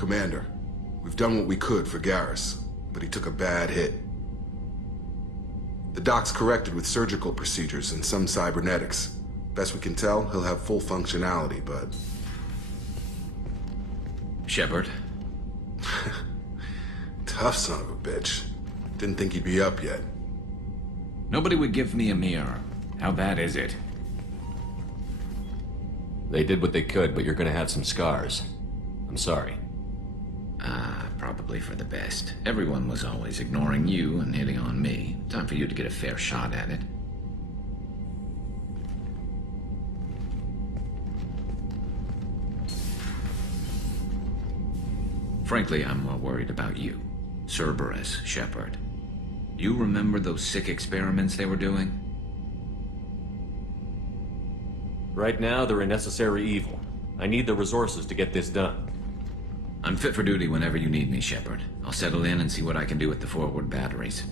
Commander, we've done what we could for Garrus, but he took a bad hit. The doc's corrected with surgical procedures and some cybernetics. Best we can tell, he'll have full functionality, but... Shepard? Tough son of a bitch. Didn't think he'd be up yet. Nobody would give me a mirror. How bad is it? They did what they could, but you're gonna have some scars. I'm sorry. Probably for the best. Everyone was always ignoring you and hitting on me. Time for you to get a fair shot at it. Frankly, I'm more worried about you. Cerberus, Shepard. You remember those sick experiments they were doing? Right now, they're a necessary evil. I need the resources to get this done. I'm fit for duty whenever you need me, Shepard. I'll settle in and see what I can do with the forward batteries.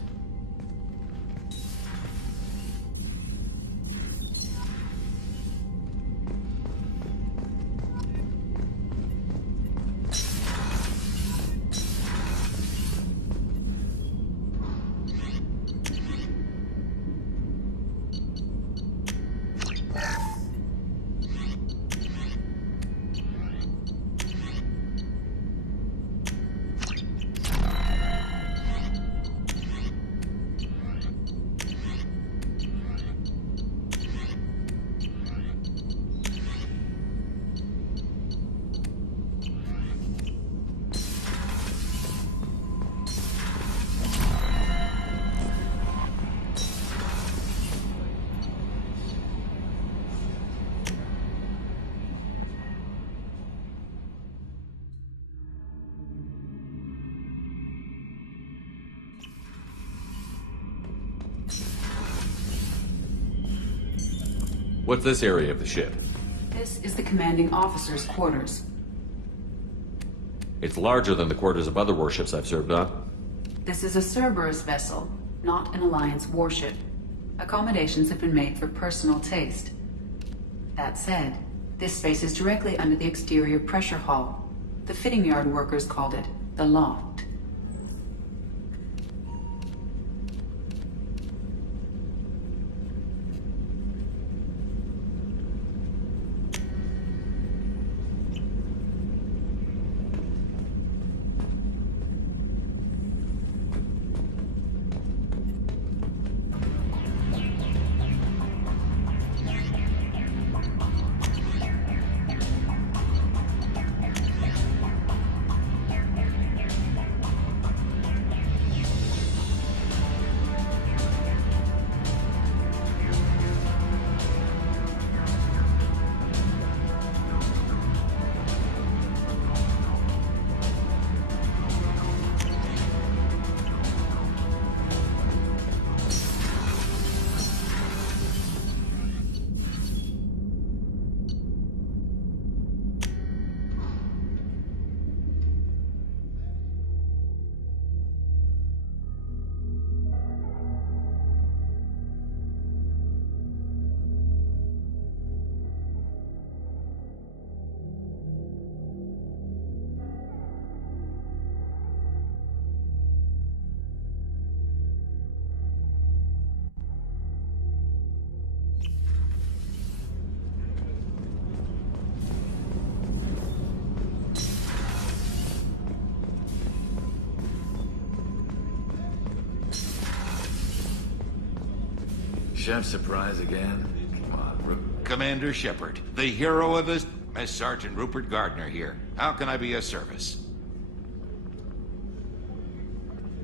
What's this area of the ship? This is the commanding officer's quarters. It's larger than the quarters of other warships I've served on. This is a Cerberus vessel, not an Alliance warship. Accommodations have been made for personal taste. That said, this space is directly under the exterior pressure hull. The fitting yard workers called it the loft. Chef surprise again? Come on, Commander Shepard, the hero of this... Mess Sergeant Rupert Gardner here. How can I be of service?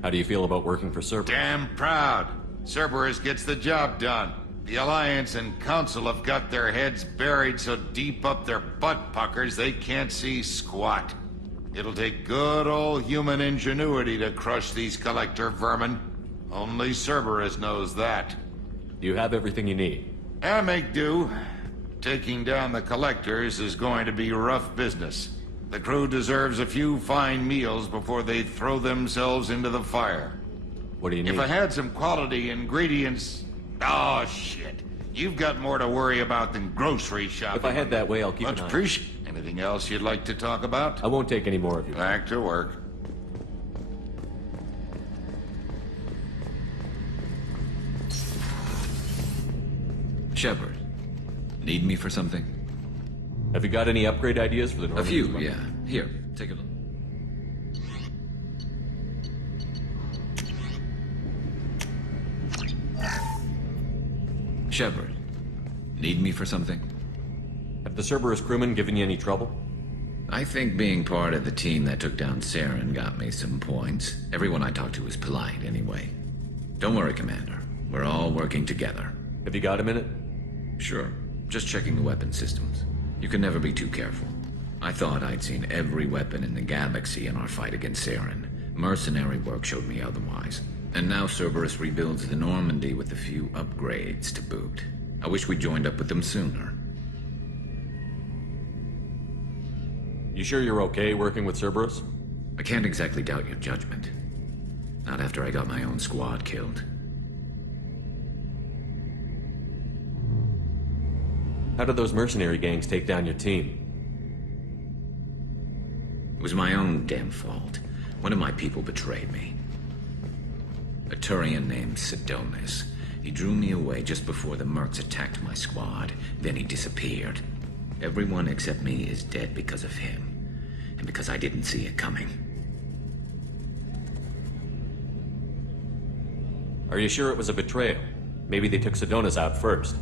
How do you feel about working for Cerberus? Damn proud. Cerberus gets the job done. The Alliance and Council have got their heads buried so deep up their butt puckers they can't see squat. It'll take good old human ingenuity to crush these collector vermin. Only Cerberus knows that. Do you have everything you need? I make do. Taking down the collectors is going to be rough business. The crew deserves a few fine meals before they throw themselves into the fire. What do you need? If I had some quality ingredients... Oh, shit. You've got more to worry about than grocery shopping. If I head that way, I'll keep an Much eye. appreciate. Anything else you'd like to talk about? I won't take any more of you. Back to work. Shepard, need me for something? Have you got any upgrade ideas for the A Normandy? few, yeah. Here, take a look. Shepard, need me for something? Have the Cerberus crewmen given you any trouble? I think being part of the team that took down Saren got me some points. Everyone I talked to was polite, anyway. Don't worry, Commander. We're all working together. Have you got a minute? Sure. Just checking the weapon systems. You can never be too careful. I thought I'd seen every weapon in the galaxy in our fight against Saren. Mercenary work showed me otherwise. And now Cerberus rebuilds the Normandy with a few upgrades to boot. I wish we joined up with them sooner. You sure you're okay working with Cerberus? I can't exactly doubt your judgment. Not after I got my own squad killed. How did those mercenary gangs take down your team? It was my own damn fault. One of my people betrayed me. A Turian named Sidonis. He drew me away just before the mercs attacked my squad. Then he disappeared. Everyone except me is dead because of him. And because I didn't see it coming. Are you sure it was a betrayal? Maybe they took Sidonis out first.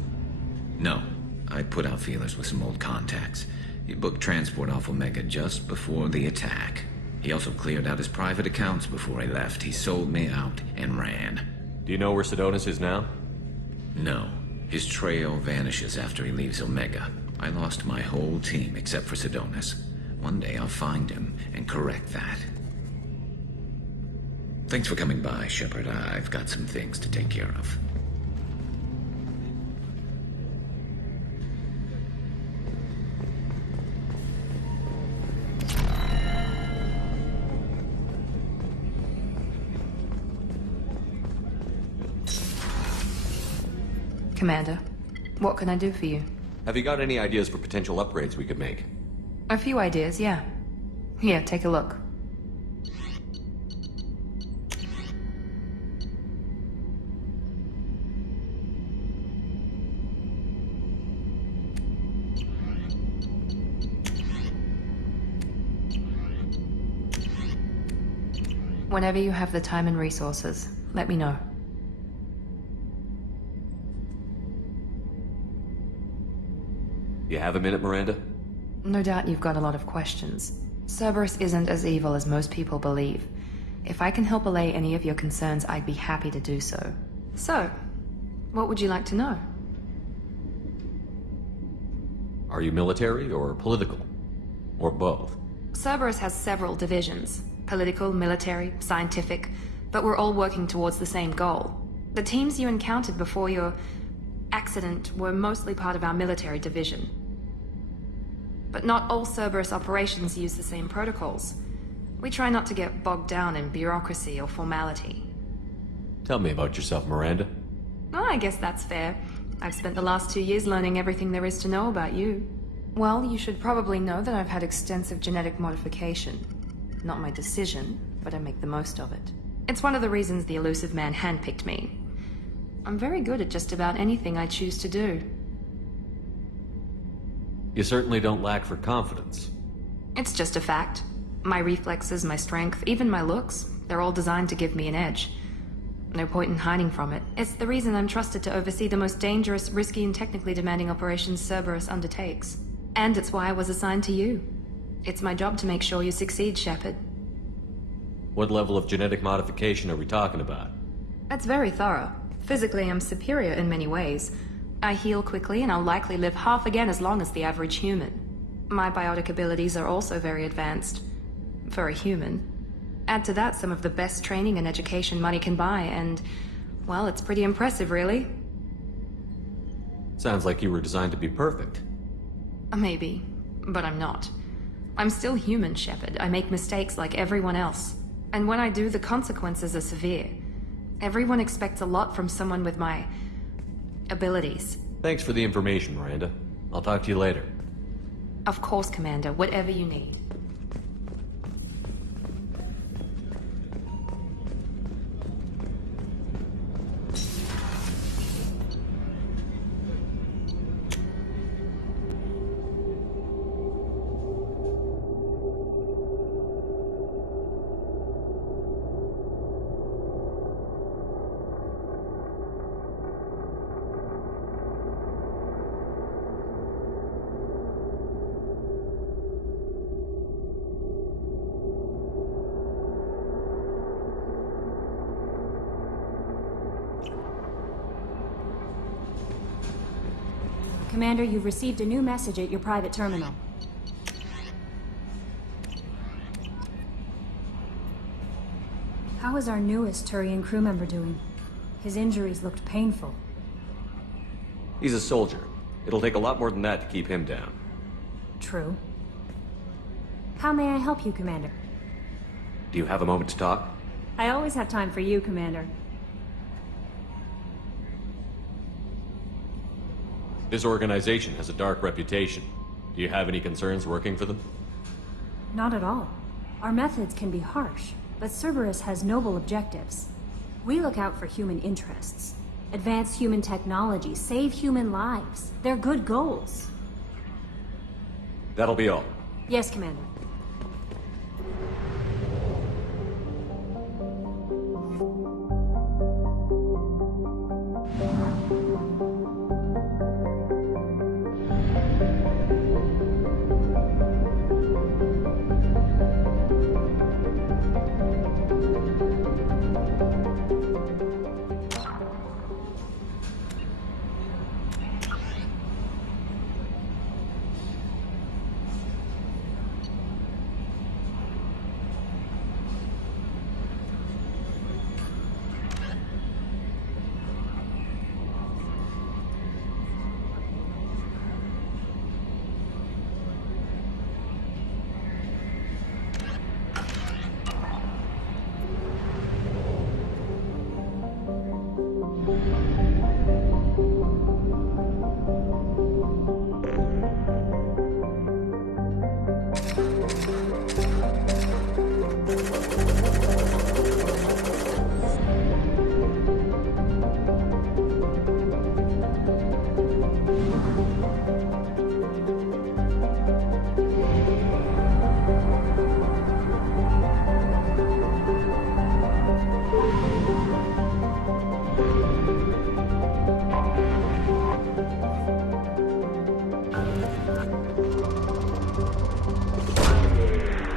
No. I put out feelers with some old contacts. He booked transport off Omega just before the attack. He also cleared out his private accounts before he left. He sold me out and ran. Do you know where Sidonis is now? No. His trail vanishes after he leaves Omega. I lost my whole team except for Sidonis. One day I'll find him and correct that. Thanks for coming by, Shepard. I've got some things to take care of. Commander, what can I do for you? Have you got any ideas for potential upgrades we could make? A few ideas, yeah. Here, take a look. Whenever you have the time and resources, let me know. You have a minute, Miranda? No doubt you've got a lot of questions. Cerberus isn't as evil as most people believe. If I can help allay any of your concerns, I'd be happy to do so. So, what would you like to know? Are you military or political? Or both? Cerberus has several divisions. Political, military, scientific, but we're all working towards the same goal. The teams you encountered before your accident were mostly part of our military division. But not all Cerberus operations use the same protocols. We try not to get bogged down in bureaucracy or formality. Tell me about yourself, Miranda. Oh, I guess that's fair. I've spent the last 2 years learning everything there is to know about you. Well, you should probably know that I've had extensive genetic modification. Not my decision, but I make the most of it. It's one of the reasons the Elusive Man handpicked me. I'm very good at just about anything I choose to do. You certainly don't lack for confidence. It's just a fact. My reflexes, my strength, even my looks, they're all designed to give me an edge. No point in hiding from it. It's the reason I'm trusted to oversee the most dangerous, risky, and technically demanding operations Cerberus undertakes. And it's why I was assigned to you. It's my job to make sure you succeed, Shepard. What level of genetic modification are we talking about? That's very thorough. Physically, I'm superior in many ways. I heal quickly, and I'll likely live half again as long as the average human. My biotic abilities are also very advanced. For a human. Add to that some of the best training and education money can buy, and, well, it's pretty impressive, really. Sounds like you were designed to be perfect. Maybe, but I'm not. I'm still human, Shepard. I make mistakes like everyone else. And when I do, the consequences are severe. Everyone expects a lot from someone with my abilities. Thanks for the information, Miranda. I'll talk to you later. Of course, Commander. Whatever you need. Commander, you've received a new message at your private terminal. How is our newest Turian crew member doing? His injuries looked painful. He's a soldier. It'll take a lot more than that to keep him down. True. How may I help you, Commander? Do you have a moment to talk? I always have time for you, Commander. This organization has a dark reputation. Do you have any concerns working for them? Not at all. Our methods can be harsh, but Cerberus has noble objectives. We look out for human interests. Advance human technology, save human lives. They're good goals. That'll be all. Yes, Commander.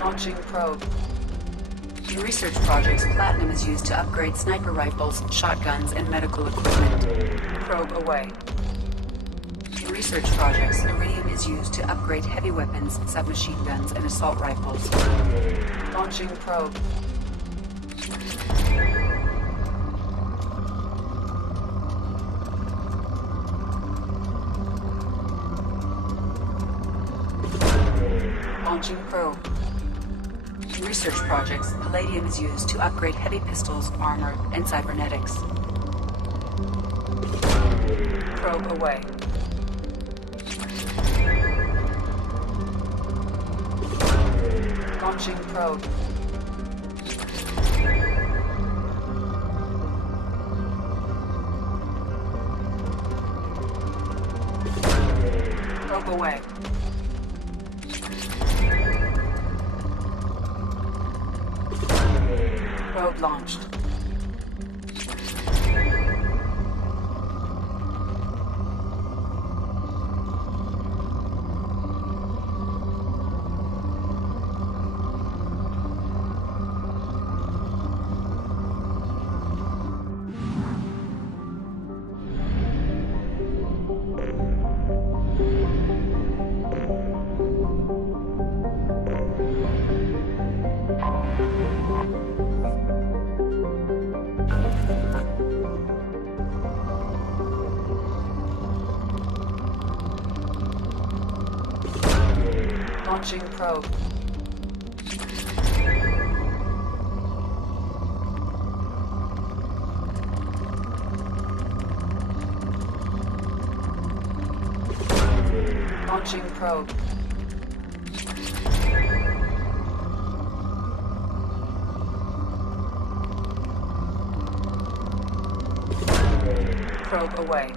Launching probe. In research projects, platinum is used to upgrade sniper rifles, shotguns, and medical equipment. Probe away. In research projects, iridium is used to upgrade heavy weapons, submachine guns, and assault rifles. Launching probe. Launching probe. In research projects, palladium is used to upgrade heavy pistols, armor, and cybernetics. Probe away. Launching probe. Probe away. Probe launched. Launching probe. Launching probe. Probe away.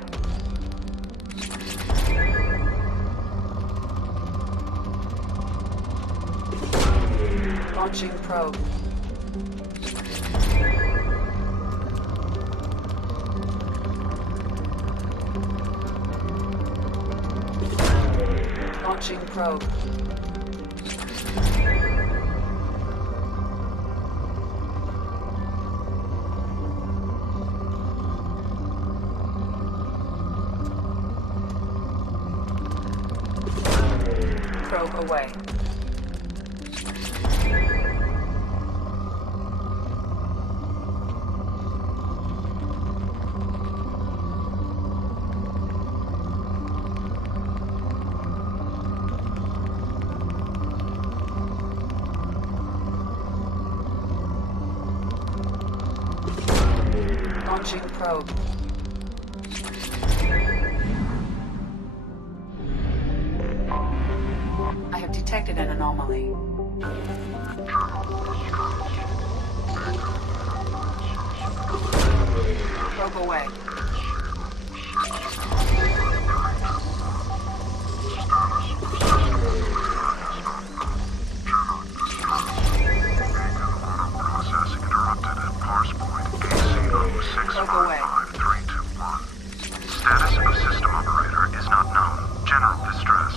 Launching probe. Launching probe. Probe away. Launching probe. I have detected an anomaly. Probe away. Processing interrupted at parse point AC065531. Status of system operator is not known. General distress.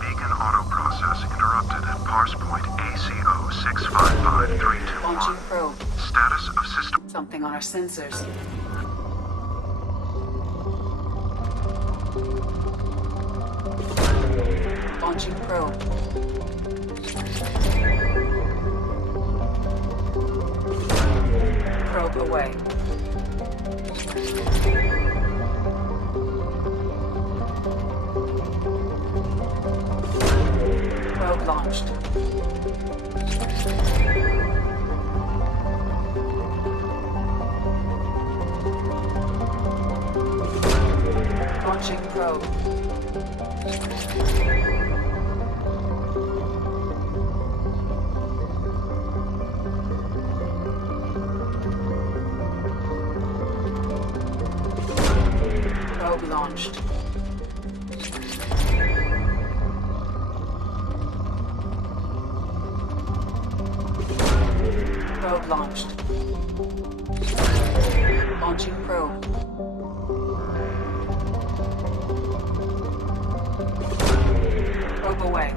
Beacon auto processing interrupted at parse point AC065531. Launching probe. Status of system. Something on our sensors. Launching probe. Probe away. Probe launched. Launching probe. Probe launched. Probe launched. Launching probe. Probe away.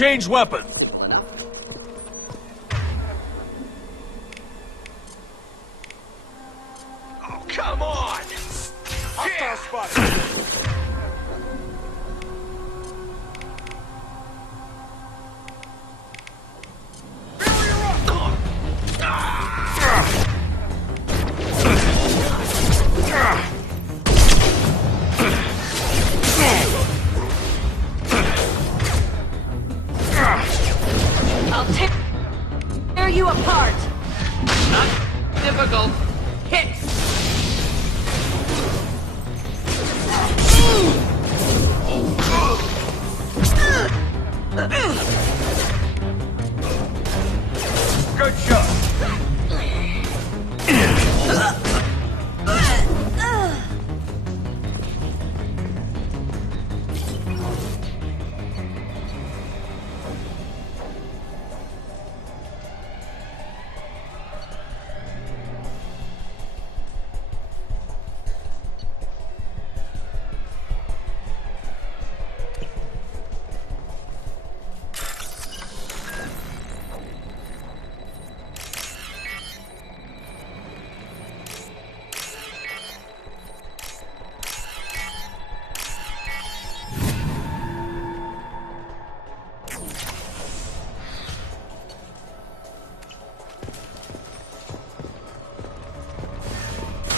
change weapon. Oh, come on! Hostile spotted! I'll tear you apart. Not difficult. Hit! Good shot.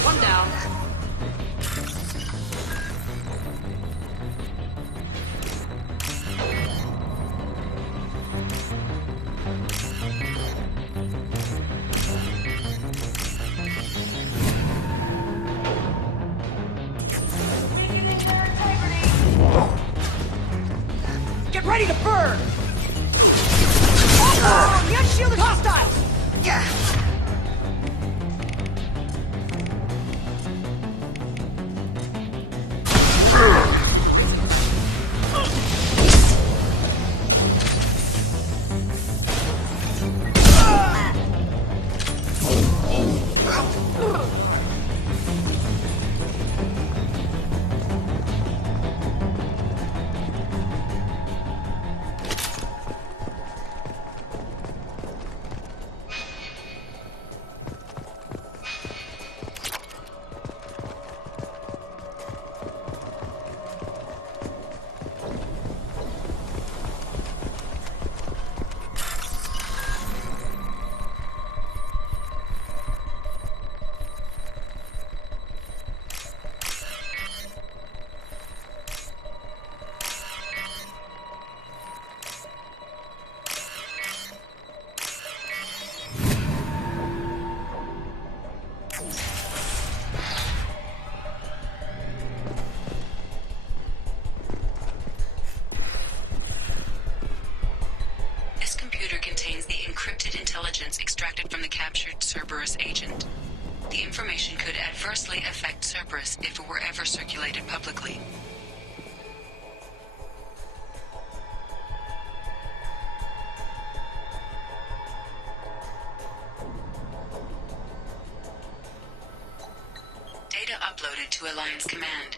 One down. Get ready to burn! Oh, the unshielded hostiles! Yeah. This computer contains the encrypted intelligence extracted from the captured Cerberus agent. The information could adversely affect Cerberus if it were ever circulated publicly. Data uploaded to Alliance Command.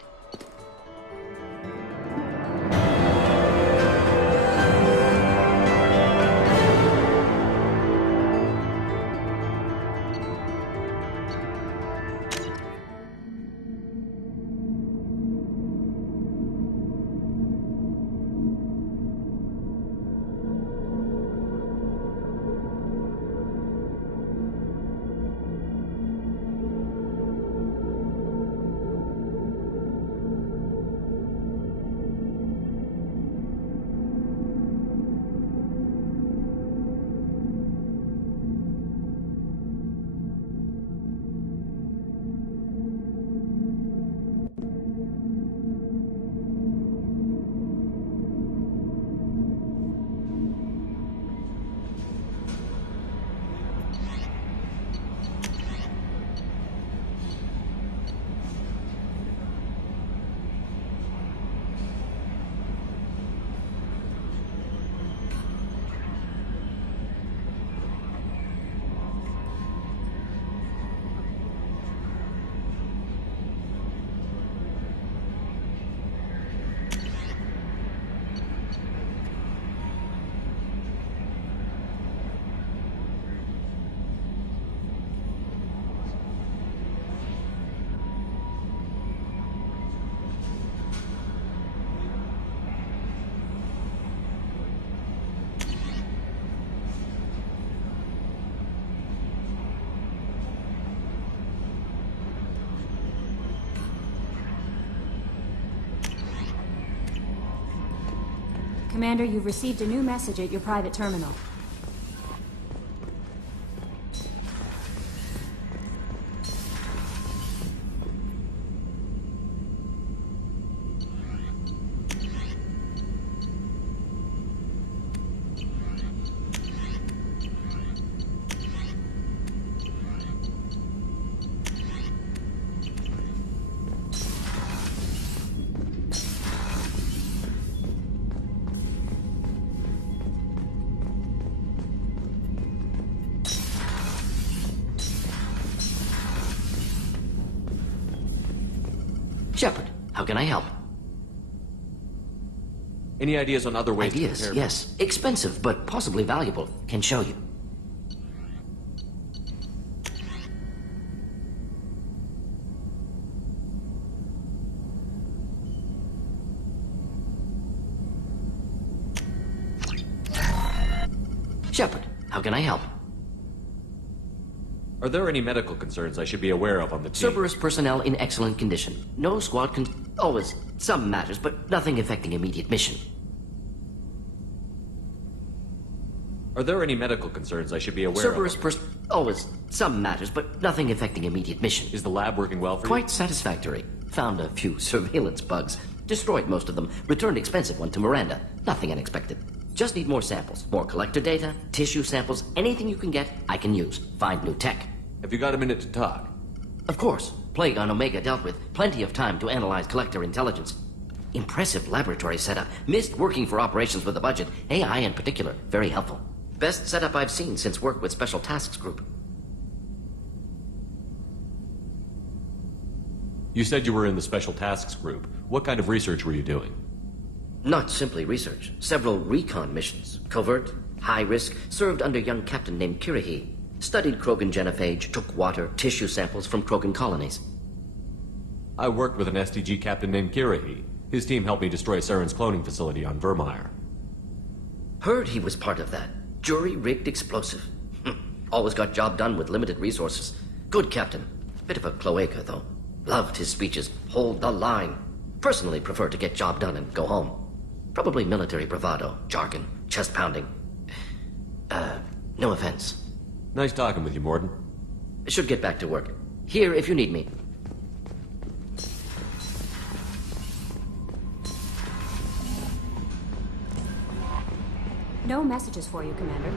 Commander, you've received a new message at your private terminal. Shepard, how can I help? Any ideas on other ways to Ideas, prepare? yes. Expensive, but possibly valuable. Can show you. Shepard, how can I help? Are there any medical concerns I should be aware of on the team? Cerberus personnel in excellent condition. No squad always some matters, but nothing affecting immediate mission. Are there any medical concerns I should be aware Cerberus of? always some matters, but nothing affecting immediate mission. Is the lab working well for Quite satisfactory. Found a few surveillance bugs. Destroyed most of them. Returned expensive one to Miranda. Nothing unexpected. Just need more samples. More collector data, tissue samples, anything you can get, I can use. Find new tech. Have you got a minute to talk? Of course. Plague on Omega dealt with. Plenty of time to analyze collector intelligence. Impressive laboratory setup. Missed working for operations with a budget. AI in particular. Very helpful. Best setup I've seen since work with Special Tasks Group. You said you were in the Special Tasks Group. What kind of research were you doing? Not simply research. Several recon missions. Covert, high risk, served under a young captain named Kirihi. Studied Krogan genophage, took water, tissue samples from Krogan colonies. I worked with an STG captain named Kirihi. His team helped me destroy Saren's cloning facility on Vermeer. Heard he was part of that. Jury-rigged explosive. Always got job done with limited resources. Good captain. Bit of a cloaca, though. Loved his speeches. Hold the line. Personally prefer to get job done and go home. Probably military bravado, jargon, chest pounding. No offense. Nice talking with you, Morden. Should get back to work. Here if you need me. No messages for you, Commander.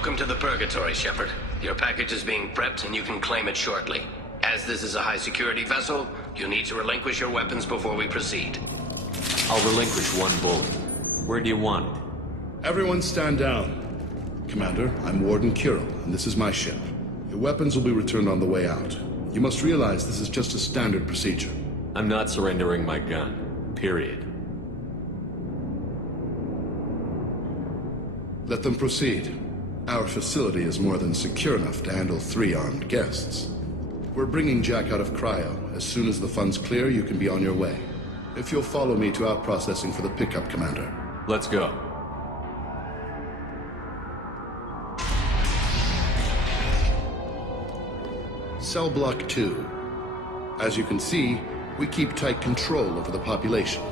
Welcome to the Purgatory, Shepard. Your package is being prepped and you can claim it shortly. As this is a high-security vessel, you'll need to relinquish your weapons before we proceed. I'll relinquish one bullet. Where do you want it? Everyone stand down. Commander, I'm Warden Kirill, and this is my ship. Your weapons will be returned on the way out. You must realize this is just a standard procedure. I'm not surrendering my gun. Period. Let them proceed. Our facility is more than secure enough to handle 3 armed guests. We're bringing Jack out of cryo. As soon as the funds clear, you can be on your way. If you'll follow me to out-processing for the pickup, Commander. Let's go. Cell Block 2. As you can see, we keep tight control over the population.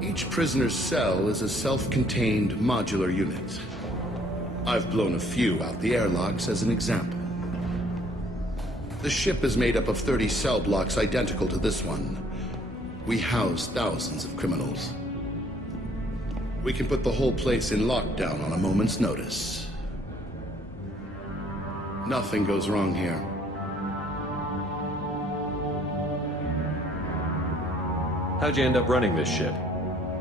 Each prisoner's cell is a self-contained modular unit. I've blown a few out the airlocks as an example. The ship is made up of 30 cell blocks identical to this one. We house thousands of criminals. We can put the whole place in lockdown on a moment's notice. Nothing goes wrong here. How'd you end up running this ship?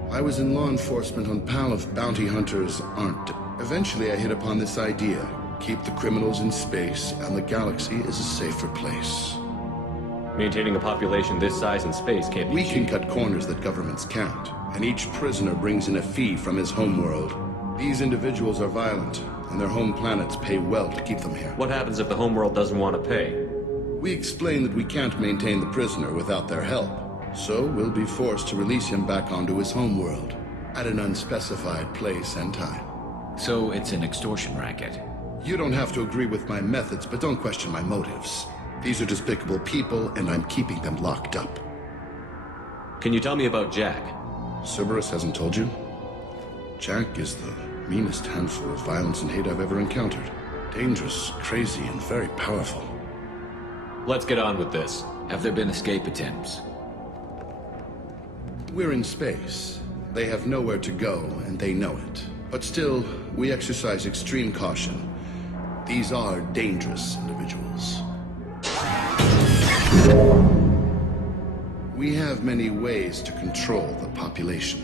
I was in law enforcement on PAL if bounty hunters aren't. Eventually I hit upon this idea. Keep the criminals in space, and the galaxy is a safer place. Maintaining a population this size in space can't be We cheap. can cut corners that governments can't, and each prisoner brings in a fee from his homeworld. These individuals are violent, and their home planets pay well to keep them here. What happens if the homeworld doesn't want to pay? We explain that we can't maintain the prisoner without their help, so we'll be forced to release him back onto his homeworld, at an unspecified place and time. So it's an extortion racket. You don't have to agree with my methods, but don't question my motives. These are despicable people, and I'm keeping them locked up. Can you tell me about Jack? Cerberus hasn't told you? Jack is the meanest handful of violence and hate I've ever encountered. Dangerous, crazy, and very powerful. Let's get on with this. Have there been escape attempts? We're in space. They have nowhere to go, and they know it. But still, we exercise extreme caution. These are dangerous individuals. We have many ways to control the population.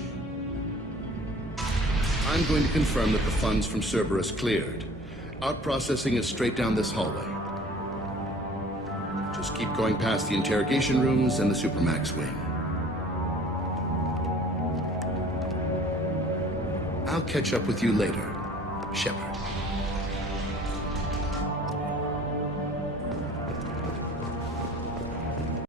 I'm going to confirm that the funds from Cerberus cleared. Out-processing is straight down this hallway. Just keep going past the interrogation rooms and the Supermax wing. I'll catch up with you later, Shepard.